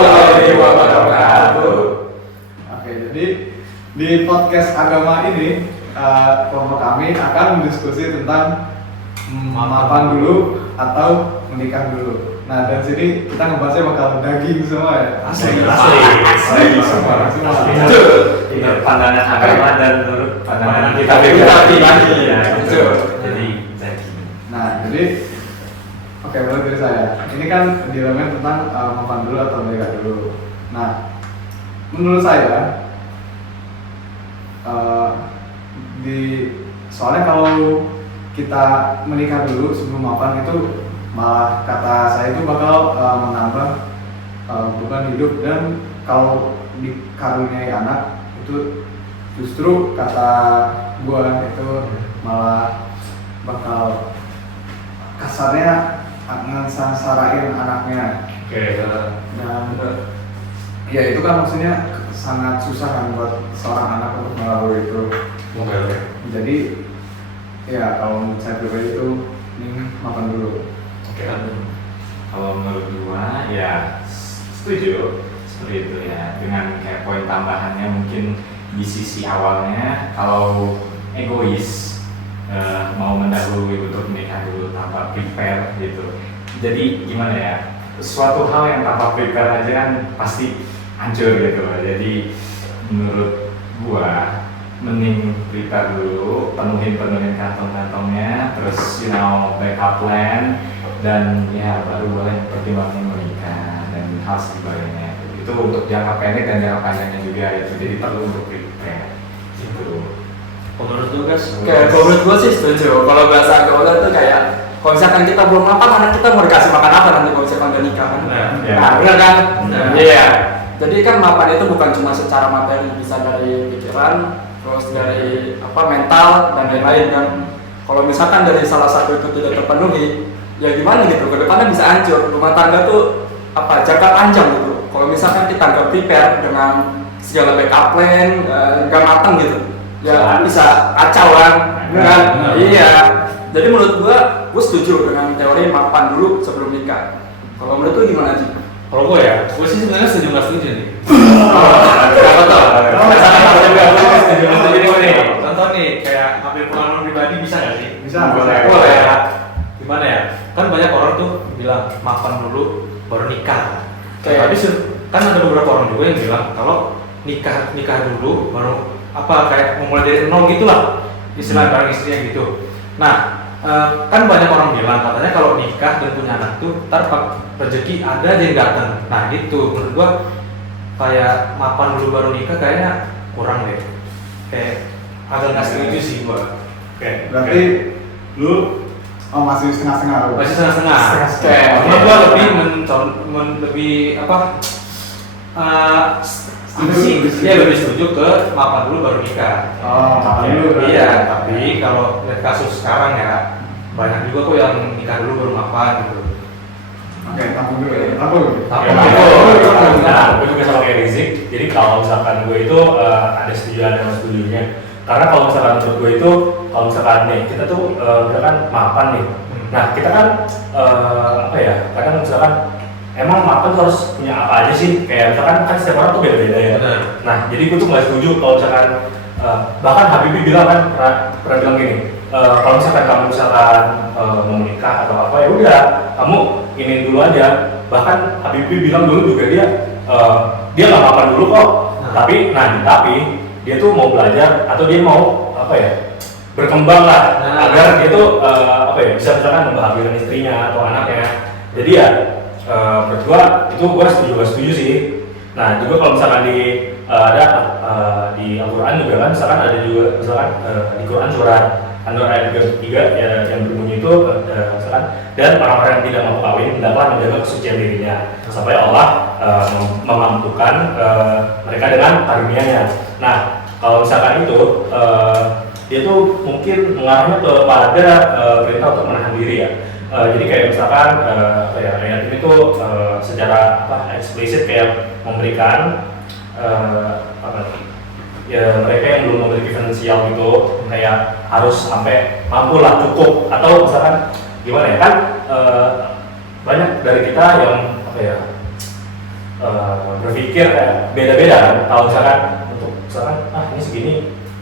warahmatullahi wabarakatuh. Oke, jadi di podcast agama ini kelompok kami akan mendiskusi tentang mapan dulu atau menikah dulu. Nah, dan sini kita ngebahasnya bakal daging semua ya. Asli semua. Itu pandangan agama dan menurut pandangan kita pribadi. Jadi daging. Nah, jadi oke, menurut dari saya, ini kan dilemain tentang mapan dulu atau menikah dulu. Nah, menurut saya soalnya kalau kita menikah dulu sebelum mapan itu malah kata saya itu bakal menambah beban hidup, dan kalau dikaruniai anak itu justru kata gua itu malah bakal kasarnya ngesangsarain anaknya. Dan ya itu kan maksudnya sangat susah kan buat seorang anak untuk melalui itu. Jadi ya kalau menurut saya pribadi itu makan dulu. Kalau menurut gua ya setuju seperti itu ya, dengan kayak poin tambahannya mungkin di sisi awalnya kalau egois mau mendahului untuk menikah dulu tanpa prepare gitu. Jadi gimana ya, suatu hal yang tanpa prepare aja kan pasti hancur gitu. Jadi menurut gua mending prepare dulu, penuhin kantong-kantongnya, terus backup plan, dan ya baru boleh pertimbangkan menikah dan hal sebagainya. Itu untuk jangka pendek dan jangka panjangnya juga itu, jadi perlu untuk prepare gitu. Menurut lu guys? Menurut gua sih setuju. Kalau bahasa gaulnya itu kayak kalau misalkan kita belum mapan, anak kita mau dikasih makan apa nanti kalau misalkan udah nikah kan? Nah, benar kan? Iya. Jadi kan mapan itu bukan cuma secara materi, bisa dari pikiran, terus dari mental dan lain-lain kan. Kalau misalkan dari salah satu itu tidak terpenuhi, ya gimana gitu, kedepannya bisa hancur. Rumah tangga tuh jangka panjang gitu. Kalau misalkan kita nggak prepare dengan segala backup plan, nggak matang gitu, ya bisa kacau kan? Iya. Jadi menurut gua setuju dengan teori mapan dulu sebelum nikah. Kalau menurut lu gimana sih? Kalau gue ya, gue sih sebenarnya setuju nggak setuju nih. Kenapa tuh? Setuju nih. Contoh nih, kayak ambil pengalaman pribadi bisa nggak sih? Bisa. Boleh ya. Gimana ya? Kan banyak orang tuh bilang mapan dulu baru nikah. Tapi kan ada beberapa orang juga yang bilang kalau nikah dulu baru kayak memulai dari nol gitulah, istilah bareng istrinya gitu. Nah, kan banyak orang bilang katanya kalau nikah dan punya anak tuh ntar rezeki ada aja yang datang. Nah gitu, menurut gua kayak mapan dulu baru nikah kayaknya kurang deh. Kayak agak nggak setuju sih gua. Berarti lu masih setengah-setengah. Masih setengah-setengah. Kayak menurut gua lebih lebih setuju ke mapan dulu baru nikah. Mapan dulu. Iya, tapi kalau lihat kasus sekarang ya banyak juga kok yang nikah dulu baru mapan gitu. Oke, tampung dulu ya. Tampung. Nah, gue juga sama kayak Rizik. Jadi kalau misalkan gue itu ada setuju ada nggak setujunya. Karena kalau misalkan menurut gue itu, kalau misalkan nih kita tuh misalkan mapan nih. Nah kita kan kadang misalkan emang mapan tuh harus punya apa aja sih? Kayak misalkan kan setiap orang tuh beda-beda ya. Nah jadi gue tuh nggak setuju kalau misalkan bahkan Habibie bilang kan pernah bilang gini. Kalau misalkan kamu mau menikah atau apa ya udah kamu ini dulu aja. Bahkan Habibie bilang dulu juga dia nggak mapan dulu kok, tapi dia tuh mau belajar atau dia mau berkembang lah agar dia tuh bisa misalkan membahagiakan istrinya atau anaknya. Jadi ya berdua itu gue setuju sih. Nah juga kalau misalkan di Al-Quran juga kan misalkan ada juga di Quran surat An-Nur ayat 33 ya, yang berbunyi itu misalkan, dan orang-orang yang tidak mampu kawin hendaklah menjaga kesucian dirinya sampai Allah memampukan mereka dengan karunia-Nya. Nah kalau misalkan itu dia tuh mungkin mengarahnya kepada perintah untuk menahan diri ya. Jadi kayak misalkan ayat ini tuh secara eksplisit kayak memberikan mereka yang belum memiliki finansial gitu kayak harus sampai mampu lah cukup, atau misalkan gimana ya kan banyak dari kita yang berpikir kayak beda-beda kan. Kalau misalkan untuk misalkan ini segini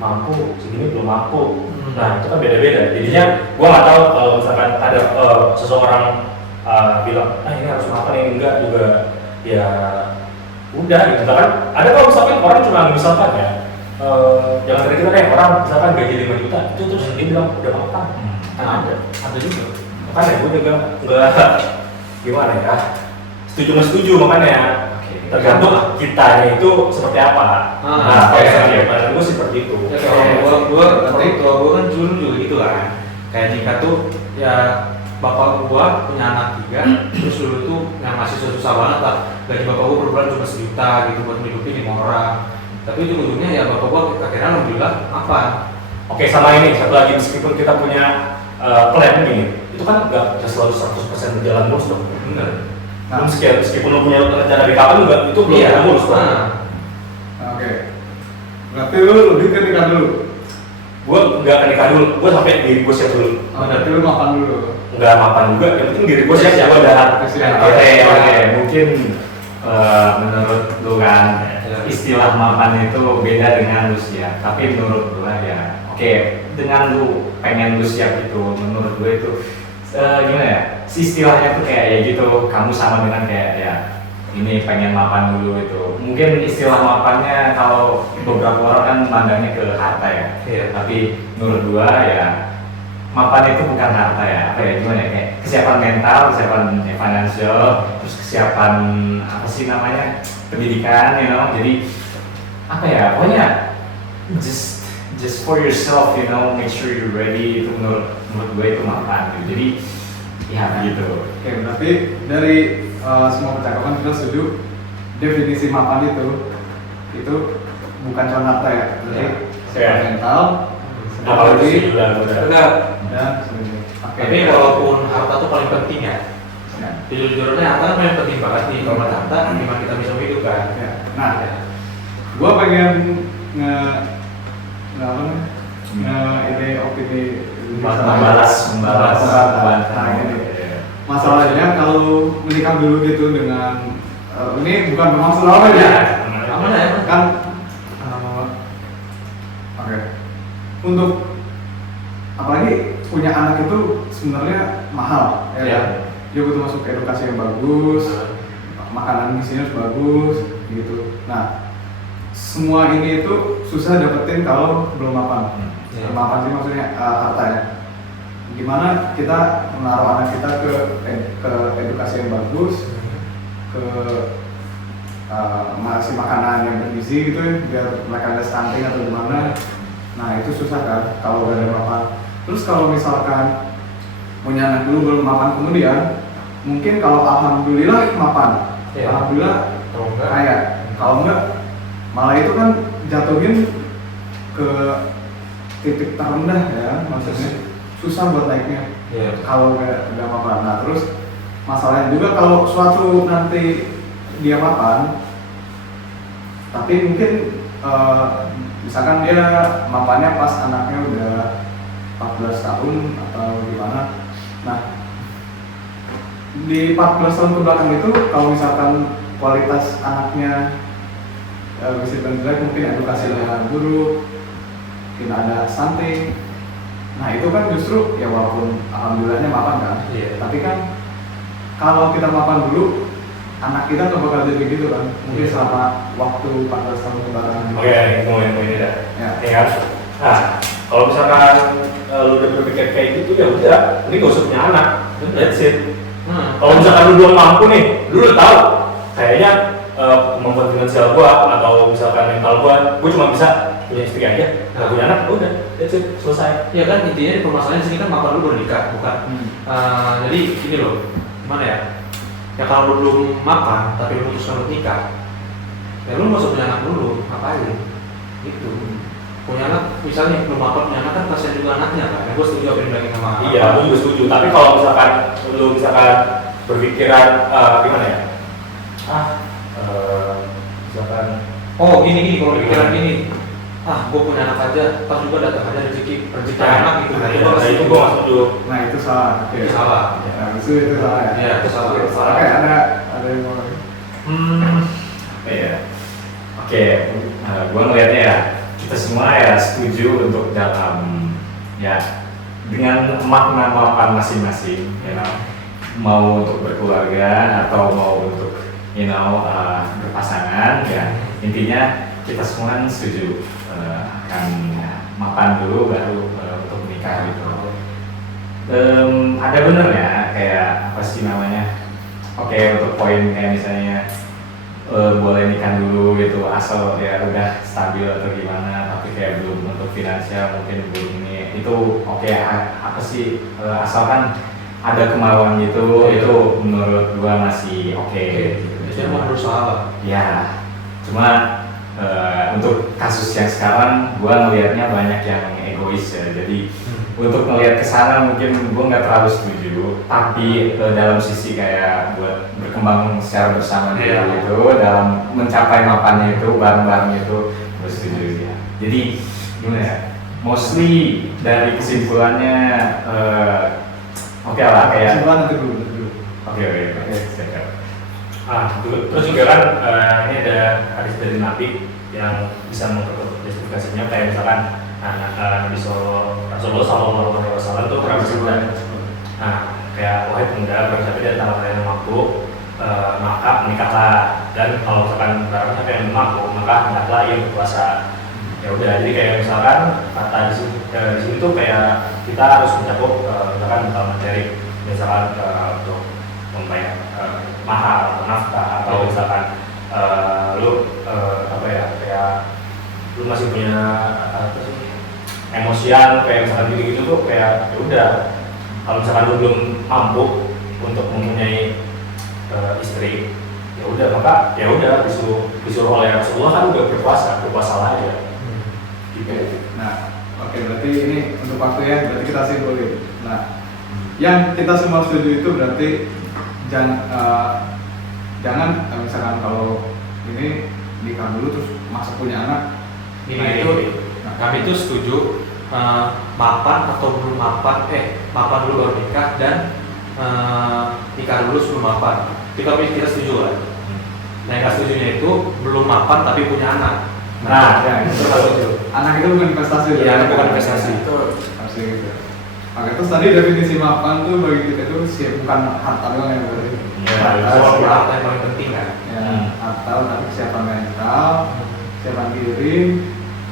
mampu, segini belum mampu. Nah itu kan beda-beda. Jadinya gua nggak tahu kalau misalkan ada seseorang bilang ini harus makan, ini enggak juga ya udah gitu. Misalkan ada kalau misalkan orang cuma misalkan ya jangan dari kita deh, orang misalkan gaji 5 juta itu terus dia bilang udah makan. Ada juga. Makanya gue juga nggak gimana ya, setuju nggak setuju makanya tergantung kitanya itu seperti apa. Nah kalau misalnya gue seperti itu. Kalau gue kan dulu juga gitu kan. Kayak Nika tuh ya bapak gua punya anak 3, terus dulu tuh yang masih susah banget lah. Gaji bapak gua per bulan cuma 1 juta gitu buat hidupi 5 orang. Tapi ujung-ujungnya ya bapak gua akhirnya alhamdulillah apa? Oke, sama ini satu lagi, meskipun kita punya plan gini, itu kan nggak selalu 100% berjalan mulus dong. Bener. Nah, meskipun lo punya rencana dari kapan juga itu belum Iya, mulus dong. Oke. Berarti lu lebih ke nikah dulu. Gue nggak akan nikah dulu, gue sampai diri gue siap dulu. Berarti lu makan dulu. Nggak mapan juga, yang penting diri gue siap, gue udah. Oke, mungkin menurut lu kan istilah mapan itu beda dengan lu siap, tapi menurut gua ya oke, dengan lu pengen lu siap itu menurut gua itu gimana ya, si istilahnya tuh kayak ya gitu, kamu sama dengan kayak ya ini pengen mapan dulu itu. Mungkin istilah mapannya kalau beberapa orang kan mandangnya ke harta ya, tapi menurut gua ya mapan itu bukan harta ya, apa ya gimana ya, kayak kesiapan mental, kesiapan finansial, terus kesiapan apa sih namanya, pendidikan, you know. Jadi apa ya, pokoknya just for yourself, you know, make sure you're ready. Itu menurut gue itu mapan gitu. Jadi ya gitu. Oke, berarti dari semua percakapan kita setuju definisi mapan itu bukan cuma harta ya, berarti kesiapan mental, Kalau apalagi itu udah dan sebagainya. Oke. Tapi walaupun harta tuh paling penting ya. Jujur-jujurnya harta kan paling penting banget nih. Kalau nggak harta, gimana kita bisa hidup kan? Ya. Nah, gua pengen ini opini Membalas. Nah, ini masalahnya kalau menikah dulu gitu dengan ini bukan bermaksud apa ya? Aman ya? Kan oke. Untuk apalagi punya anak itu sebenarnya mahal ya. Iya. Dia butuh masuk ke edukasi yang bagus, makanan gizinya harus bagus gitu. Nah, semua ini itu susah dapetin kalau belum mapan. Mapan sih maksudnya harta ya. Gimana kita menaruh anak kita ke edukasi yang bagus, ke ngasih makanan yang bergizi gitu ya, biar mereka ada stunting atau gimana. Nah itu susah kan kalau gak ada mapan. Terus kalau misalkan punya anak dulu belum mapan kemudian, mungkin kalau alhamdulillah mapan, alhamdulillah kaya. Kalau enggak, malah itu kan jatuhin ke titik terendah ya, maksudnya susah buat naiknya. Kalau nggak mapan. Nah terus masalahnya juga kalau suatu nanti dia mapan, tapi mungkin misalkan dia mapannya pas anaknya udah 14 tahun atau gimana. Nah di 14 tahun kebelakang itu kalau misalkan kualitas anaknya bisa jelek, mungkin edukasinya buruk, mungkin ada stunting. Nah itu kan justru ya walaupun alhamdulillahnya mapan kan, tapi kan kalau kita mapan dulu, anak kita nggak bakal jadi gitu kan, mungkin selama waktu 14 tahun kebelakang. Oke, ini dah. Ya. Kan? Nah, kalau misalkan lu udah berpikir kayak gitu ya udah, ini gak usah punya anak, that's it. Kalau misalkan lu belum mampu nih, lu udah tahu kayaknya kemampuan finansial gua atau misalkan mental gua cuma bisa punya istri aja, nggak punya anak, udah, that's it, selesai. Ya kan intinya permasalahan di sini kan mapan dulu baru nikah, bukan? Jadi gini loh, gimana ya? Ya kalau lu belum mapan tapi lu memutuskan untuk nikah, ya lu nggak usah punya anak dulu, ngapain? Gitu. Punya anak, misalnya belum mapan punya anak kan kasihan juga anaknya kan? Ya, gue setuju apa yang dibilangin sama. Iya, aku juga setuju. Tapi kalau misalkan lu berpikiran gimana ya? Misalkan gini kalau pikiran gini. Gue punya anak aja, pas juga datang aja rezeki anak gitu. Itu gue nggak setuju. Nah itu salah. Itu salah. Nah, itu salah ya. Iya, itu salah. Salah kayak ada yang mau. makna mapan masing-masing, mau untuk berkeluarga atau mau untuk berpasangan, ya intinya kita semua setuju akan mapan dulu baru untuk menikah gitu. Ada bener ya kayak apa sih namanya? Oke, untuk poin kayak misalnya boleh nikah dulu gitu asal ya udah stabil atau gimana, tapi kayak belum untuk finansial mungkin belum ini itu oke, apa sih asalkan ada kemauan gitu, itu menurut gua masih oke. Biasanya mau berusaha lah. Ya, cuma untuk kasus yang sekarang gua ngelihatnya banyak yang egois ya, jadi untuk ngelihat ke sana mungkin gue nggak terlalu setuju, tapi dalam sisi kayak buat berkembang secara bersama gitu, dalam mencapai mapannya itu bareng-bareng itu gue setuju ya. Jadi gimana ya? Mostly dari kesimpulannya oke lah kayak. Kesimpulan nanti dulu. Oke. Terus juga kan ini ada hadis dari Nabi yang bisa mengjustifikasinya kayak misalkan Nabi Rasulullah SAW tuh pernah bersabda, kayak wahai pemuda bersiap di antara kalian yang mampu, maka menikahlah, dan kalau misalkan barang siapa yang mampu maka hendaklah ia berpuasa. Ya udah, jadi kayak misalkan kata di sini tuh kayak kita harus mencakup misalkan materi, misalkan untuk membayar mahar atau nafkah, atau misalkan kayak lu masih punya emosian kayak misalkan gitu tuh kayak ya udah, kalau misalkan lu belum mampu untuk mempunyai istri, ya udah maka ya udah disuruh oleh Rasulullah kan udah berpuasa lah ya. Gitu. Nah, oke, berarti ini untuk waktu ya, berarti kita simpulin. Nah, yang kita semua setuju itu berarti jangan misalkan kalau ini nikah dulu terus masa punya anak. Kami itu setuju mapan atau belum mapan, mapan dulu baru nikah, dan nikah dulu sebelum mapan. Itu kami tidak setuju lah. Nah, yang setujunya itu belum mapan tapi punya anak. Ya, itu setuju. Anak itu bukan investasi. Iya, anak bukan investasi. Itu harusnya gitu. Oke, terus tadi definisi mapan tuh bagi kita itu bukan harta doang ya berarti. Soal harta yang paling penting kan. Ya, atau tapi kesiapan mental, kesiapan diri,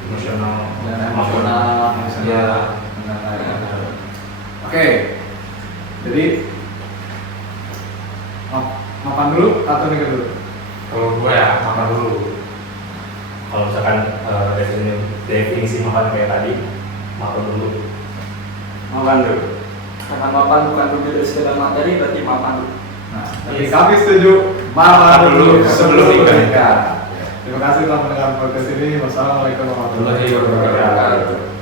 Emosional. Ya. Oke. Jadi mapan dulu atau nikah dulu? Kalau gue ya mapan dulu. Kalau misalkan definisi mapan kayak tadi, mapan dulu. Karena mapan bukan dulu dari segala materi, berarti mapan dulu. Nah, jadi kami setuju mapan dulu sebelum menikah. Terima kasih telah mendengar podcast ini. Wassalamualaikum warahmatullahi wabarakatuh.